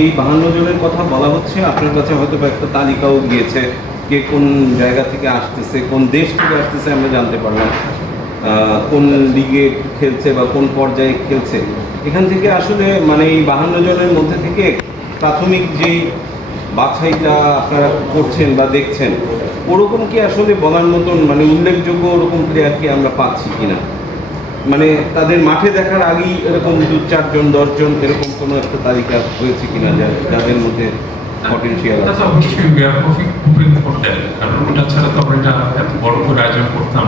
এই বাহান্ন জনের কথা বলা হচ্ছে? আপনার কাছে হয়তো একটা তালিকাও গিয়েছে কে কোন জায়গা থেকে আসতেছে, কোন দেশ থেকে আসতেছে আমরা জানতে পারলাম। কোন লিগে খেলছে বা কোন পর্যায়ে খেলছে। এখান থেকে আসলে মানে এই বাহান্ন জনের মধ্যে থেকে প্রাথমিক যেই বাছাইটা আপনারা করছেন বা দেখছেন, ওরকম কি আসলে বলার মতন মানে উল্লেখযোগ্য ওরকম প্লেয়ার কি আমরা পাচ্ছি কিনা? মানে তাদের মাঠে দেখার আগেই এরকম দু চারজন দশজন এরকম কোনো একটা তালিকা হয়েছে কিনা যাদের মধ্যে আছে? অবশ্যই কারণ ওটা ছাড়া তো আমরা এত বড় করে আয়োজন করতাম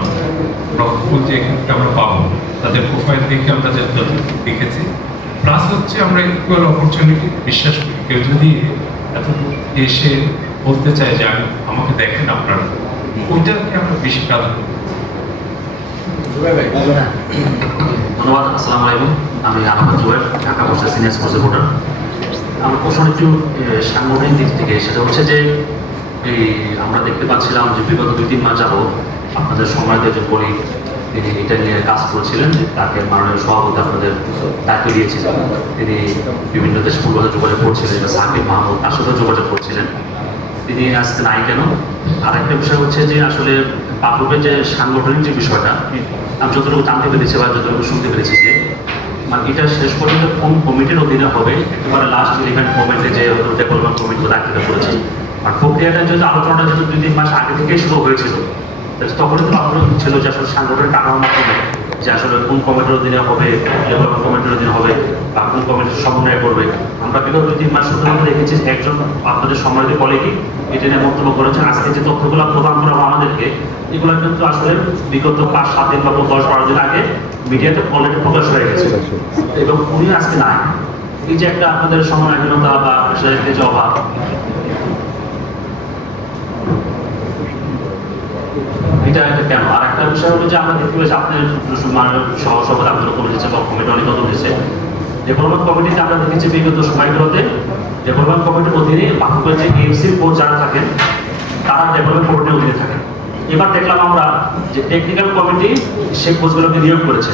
যে আমরা পাবো তাদের প্রোফাইল দেখে আমরা যতটুকু দেখেছি। প্লাস হচ্ছে আমরা ইকুয়াল অপরচুনিটি বিশ্বাস করি। কেউ যদি এত এসে বলতে চায় যে আমি আমাকে দেখেন আপনারা ওইটাকে আমরা বেশি প্রাধান্য। ধন্যবাদ, আসসালামু আলাইকুম। আমি আহমদ জুয়েল, ঢাকা বর্ষা সিনিয়র স্পোর্টস রিপোর্টার আমার প্রশ্ন একটু সাংগঠনিক দিক থেকে সেটা হচ্ছে যে, এই, আমরা দেখতে পাচ্ছিলাম যে বিগত দুই, তিন মাস যাব আপনাদের সম্মানিত যে কলি তিনি এটা নিয়ে কাজ করছিলেন, তাকে মাননীয় সভাপতি আপনাদের দায়িত্ব দিয়েছিলেন। তিনি বিভিন্ন দেশে ফুটবলে যোগাযোগ করছিলেন, সাকিব মাহমুদ তার সাথেও যোগাযোগ করছিলেন। তিনি আজকে নাই কেন? আর একটা বিষয় হচ্ছে যে আসলে বাফুফের যে সাংগঠনিক যে বিষয়টা, আমি যতটুকু জানতে পেরেছি বা যতটুকু শুনতে পেরেছি যে মানে এটা শেষ পর্যন্ত কোন কমিটির অধীনে হবে, একেবারে লাস্ট ইলেভেন্ট কমিটি যে ডেভেলপমেন্ট কমিটি দায়িত্ব করেছে আর প্রক্রিয়াটা যেহেতু, আলোচনাটা যেহেতু দুই তিন মাস আগে থেকেই শুরু হয়েছিল তখন তো আগ্রহ ছিল যে আসলে সাংগঠনিক কাঠামোর মাধ্যমে। যে আসলে কোন কমিটির অধীনে হবে ডেভেলপমেন্ট কমিটির অধীনে হবে, বা কোন কমিটি সমন্বয় করবে। আমরা বিগত দুই, তিন মাস আমরা দেখেছি একজন আপনাদের সম্মানিত কলেজই এটা নিয়ে মন্তব্য করেছেন। আজকে যে তথ্যগুলো প্রদান করা হবে আমাদেরকে, এগুলো কিন্তু আসলে বিগত পাঁচ, সাত দিন বা দশ, বারো দিন আগে মিডিয়াতে অলরেডি প্রকাশ হয়ে গেছে। এবং উনি আজকে নাই। এই যে একটা আপনাদের সমন্বয়হীনতা বা যে অভাব এটা একটা কেন? আর একটা বিষয় হলো যে আমরা দেখতে পেয়েছি আপনার আপনারা বা কমিটি অনেক কমিটিতে আমরা দেখেছি বিগত সময়গুলোতে কমিটির অধীনে যে এমসির কোচ যারা থাকেন, তারা ডেভেলপমেন্ট কমিটির অধীনে থাকেন। এবার দেখলাম আমরা যে টেকনিক্যাল কমিটি সেই কোচগুলোকে নিয়োগ করেছে।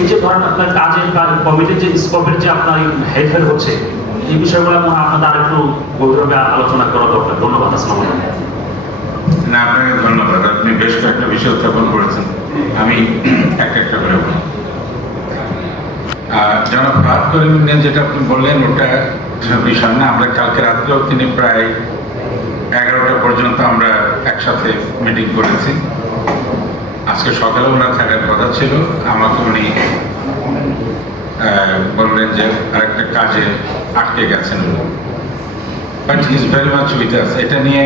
এই যে ধরেন আপনার কাজের কমিটির যে স্কোপের যে আপনার হেরফের হচ্ছে, এই বিষয়গুলো আপনাদের আরেকটু গভীরভাবে আলোচনা করা দরকার। ধন্যবাদ, আসসালামু আলাইকুম। না, আপনাকে ধন্যবাদ। আপনি বেশ কয়েকটা বিষয় উত্থাপন করেছেন। আমি একটা একটা করে বলি জনাব ফাহাদ করিম যেটা আপনি বললেন, ওটা বিষয় না। আমরা কালকে রাত্রেও তিনি প্রায় এগারোটা পর্যন্ত আমরা একসাথে মিটিং করেছি। আজকে সকালে ওনার থাকার কথা ছিল। আমাকে উনি বললেন যে আরেকটা কাজে আটকে গেছেন। But is very much with us এটা নিয়ে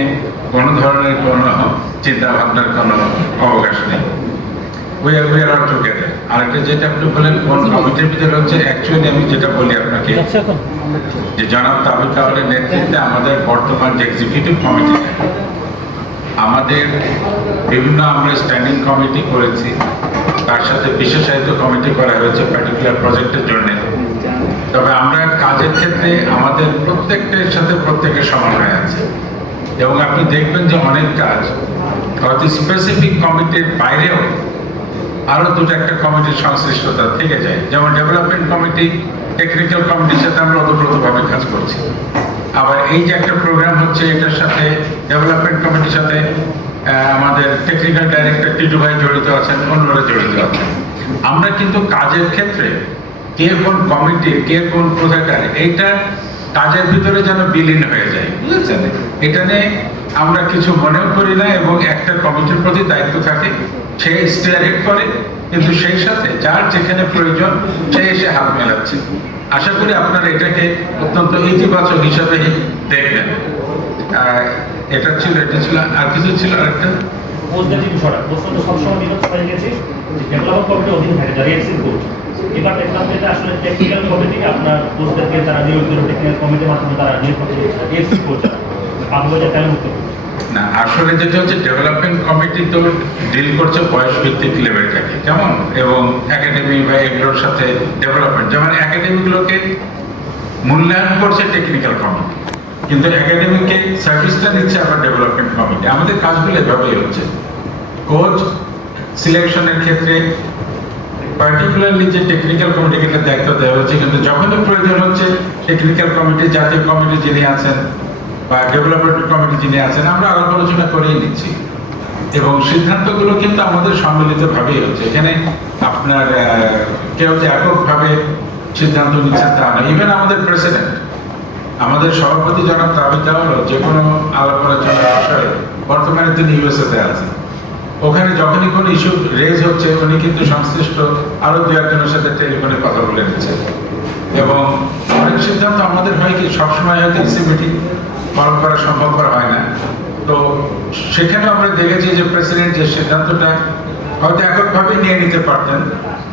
কোনো ধরনের কোনো চিন্তা ভাবনার কোনো অবকাশ নেই। We are we are all together আরেকটা যেটা আপনি বলেন কোন কমিটির ভিতরে হচ্ছে অ্যাকচুয়ালি আমি যেটা বলি আপনাকে যে জনাব কাওয়ালের নেতৃত্বে আমাদের বর্তমান যে এক্সিকিউটিভ কমিটি আমাদের বিভিন্ন আমরা স্ট্যান্ডিং কমিটি করেছি তার সাথে বিশেষায়িত কমিটি করা হয়েছে পার্টিকুলার প্রজেক্টের জন্য। তবে আমরা কাজের ক্ষেত্রে আমাদের প্রত্যেকটার সাথে প্রত্যেকের সমন্বয় আছে। এবং আপনি দেখবেন যে অনেক কাজ, হয়তো স্পেসিফিক কমিটির বাইরেও আরও দুটো একটা কমিটির সংশ্লিষ্টতা থেকে যায়। যেমন ডেভেলপমেন্ট কমিটি টেকনিক্যাল কমিটির সাথে আমরা অতপ্রতভাবে কাজ করছি। আবার এই যে একটা প্রোগ্রাম হচ্ছে, এটার সাথে ডেভেলপমেন্ট কমিটির সাথে আমাদের টেকনিক্যাল ডাইরেক্টর টিটু ভাই জড়িত আছেন, অন্যরা জড়িত আছেন। আমরা কিন্তু কাজের ক্ষেত্রে কে কোন কমিটি কে কোন প্রোজেক্টার এইটা কাজের ভিতরে যেন বিলীন হয়ে যায়, বুঝেছেন? এটা নিয়ে আমরা কিছু মনেও করি না এবং একটা কমিটির প্রতি দায়িত্ব থাকে, সে স্টেয়ারিং করে, কিন্তু সেই সাথে যার যেখানে প্রয়োজন, সে এসে হাত মেলাচ্ছে। আশা করি আপনারা এটাকে অত্যন্ত ইতিবাচক হিসাবে দেখবেন। এটা ছিল এটা ছিল, আর কিছু ছিল আরেকটা? কোচটা তো সবসময় বিগত হয়ে গেছে যে ডেভেলপমেন্ট কমিটির অধীনে থাকে যারা এক্সিল কোচ না, আসলে যেটা হচ্ছে ডেভেলপমেন্ট কমিটি তো ডিল করছে বয়স ভিত্তিক লেভেলটাকে কেমন? এবং একাডেমি বা এগুলোর সাথে ডেভেলপমেন্ট যেমন একাডেমিগুলোকে মূল্যায়ন করছে টেকনিক্যাল কমিটি কিন্তু একাডেমিকে সার্ভিসটা দিচ্ছে আবার ডেভেলপমেন্ট কমিটি আমাদের কাজগুলো এভাবেই হচ্ছে। কোচ সিলেকশনের ক্ষেত্রে পার্টিকুলারলি যে টেকনিক্যাল কমিটিকে একটা দায়িত্ব দেওয়া হচ্ছে, কিন্তু যখনই প্রয়োজন হচ্ছে টেকনিক্যাল কমিটি জাতীয় কমিটি যিনি আছেন বা ডেভেলপমেন্ট কমিটি যিনি আছেন, আমরা আলাপ আলোচনা করেই নিচ্ছি। এবং সিদ্ধান্তগুলো কিন্তু আমাদের সম্মিলিতভাবেই হচ্ছে। এখানে আপনার কেউ যে এককভাবে সিদ্ধান্ত নিচ্ছেন তা নয়। ইভেন আমাদের প্রেসিডেন্ট আমাদের সভাপতি জনাব তাবিদ হলো যে কোনো আলাপ আলোচনার বিষয়ে বর্তমানে তিনি ইউএসএতে আছেন। ওখানে যখনই কোনো ইস্যু রেজ হচ্ছে, উনি কিন্তু সংশ্লিষ্ট আরও দু একজনের সাথে টেলিফোনে কথা বলে নিচ্ছেন। এবং অনেক সিদ্ধান্ত আমাদের হয় কি, সবসময় হয়তো ইসি মিটিং পালন করা সম্ভবপর হয় না। তো সেখানে আমরা দেখেছি যে প্রেসিডেন্ট যে সিদ্ধান্তটা হয়তো এককভাবে নিয়ে নিতে পারতেন,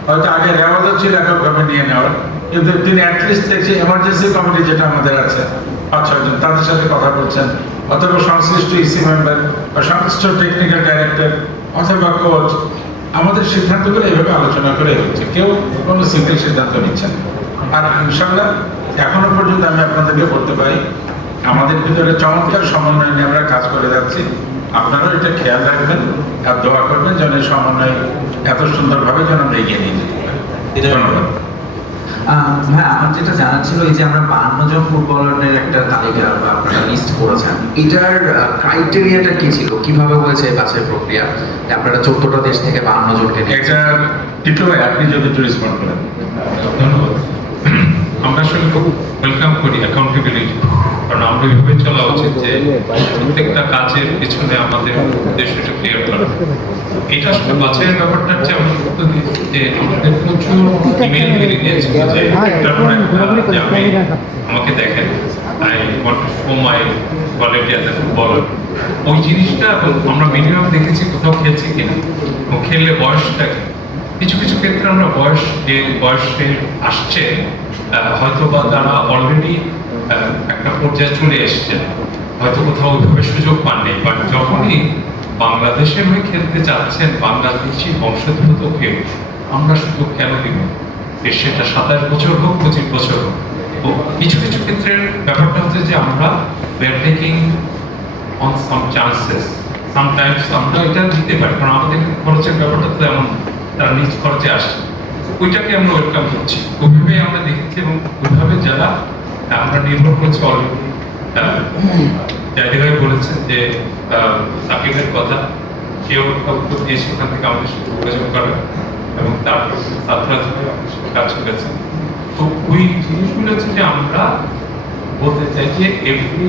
হয়তো আগে রেওয়াজও ছিল এককভাবে নিয়ে নেওয়ার, কিন্তু তিনি অ্যাটলিস্ট দেখছি এমার্জেন্সি কমিটি যেটা আমাদের আছে, পাঁচ ছয়জন তাদের সাথে কথা বলছেন। অথবা সংশ্লিষ্ট ইসি মেম্বার বা সংশ্লিষ্ট টেকনিক্যাল ডাইরেক্টর অথবা কোচ আমাদের সিদ্ধান্তগুলো এইভাবে আলোচনা করে হচ্ছে কেউ কোনো সিঙ্গেল সিদ্ধান্ত নিচ্ছেন আর ইনশাল্লাহ এখনও পর্যন্ত আমি আপনাদেরকে বলতে পারি আমাদের ভিতরে চমৎকার সমন্বয় নিয়ে আমরা কাজ করে যাচ্ছি। আপনারাও এটা খেয়াল রাখবেন আর দোয়া করবেন যেন এই সমন্বয় এত সুন্দরভাবে যেন আমরা এগিয়ে নিয়ে যেতে পারি। ধন্যবাদ। ভাই আমার যেটা জানার ছিল এই যে আমরা বান্ন জন ফুটবলারদের একটা তালিকা আপনারা লিস্ট করেছেন এটার ক্রাইটেরিয়াটা কি ছিল? কীভাবে হয়েছে বাছাই প্রক্রিয়া? আপনারা চোদ্দটা দেশ থেকে বান্ন জনকে এটা টিটু ভাই আপনি যদি একটু রেসপন্ড করেন। ধন্যবাদ। আমরা আসলে খুব ওয়েলকাম করি অ্যাকাউন্টেবিলিটি কারণ আমরা এভাবে চলা উচিত যে প্রত্যেকটা কাজের পিছনে আমাদের উদ্দেশ্যটা ক্লিয়ার করা। এটা আসলে বাছাইয়ের ব্যাপারটা হচ্ছে আমরা যে আমাদের প্রচুর ইমেল বেরিয়ে গিয়েছিল যে একটার পর একটা যে আমি আমাকে দেখেন। I want to show my quality as a footballer ওই জিনিসটা আমরা মিনিমাম দেখেছি কোথাও খেলছি কিনা। এবং খেললে বয়সটা কিছু কিছু ক্ষেত্রে আমরা বয়স যে বয়সে আসছে হয়তো বা তারা অলরেডি একটা পর্যায়ে চলে এসছে হয়তো কোথাও ওইভাবে সুযোগ পাননি বাট যখনই বাংলাদেশের হয়ে খেলতে চাচ্ছেন বাংলাদেশি বংশোদ্ভূত কেউ আমরা সুযোগ কেন দিব? সেটা সাতাশ বছর হোক, পঁচিশ বছর হোক। কিছু কিছু ক্ষেত্রে ব্যাপারটা হচ্ছে যে আমরা are taking on some chances আমরা এটা দিতে পারি, কারণ আমাদের খরচের ব্যাপারটা তো এমন, তারা নিজ খরচে আসছে। ওইটাকে আমরা ওয়েলকাম করছি। ওইভাবে আমরা দেখেছি এবং ওইভাবে যারা, আমরা নির্ভর করেছি অলরেডি ভাই বলেছেন যে সাকিবের কথা দিয়েছে ওখান থেকে আমাদের সাথে যোগাযোগ এবং তারপর আমাদের সাথে কাজ করেছে। তো ওই জিনিসগুলো হচ্ছে যে আমরা বলতে চাই যে এভরি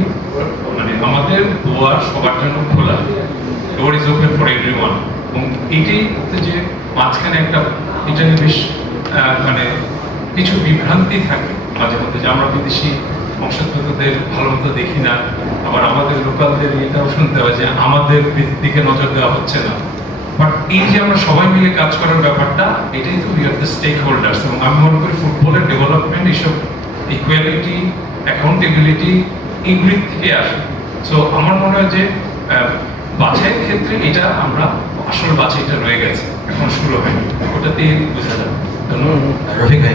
মানে আমাদের দোয়া সবার জন্য খোলা। Door is open for everyone এবং এটাই হচ্ছে যে মাঝখানে একটা এটা নিয়ে বেশ মানে কিছু বিভ্রান্তি থাকে মাঝে মধ্যে যে আমরা বিদেশি বংশোদ্ভূতদের ভালো মতো দেখি না। আবার আমাদের লোকালদের এটাও শুনতে হয় যে আমাদের দিকে নজর দেওয়া হচ্ছে না। বাট এই যে আমরা সবাই মিলে কাজ করার ব্যাপারটা, এটাই তো we are the stakeholders এবং আমি মনে করি ফুটবলের ডেভেলপমেন্ট এইসব ইকুয়ালিটি অ্যাকাউন্টেবিলিটি এইগুলির থেকে আসে। সো আমার মনে হয় যে বাছাইয়ের ক্ষেত্রে এটা আমরা আসল বাছাইটা রয়ে গেছে। এখন শুরু হয়। ওটাতেই বোঝা যায়। রফিক ভাই।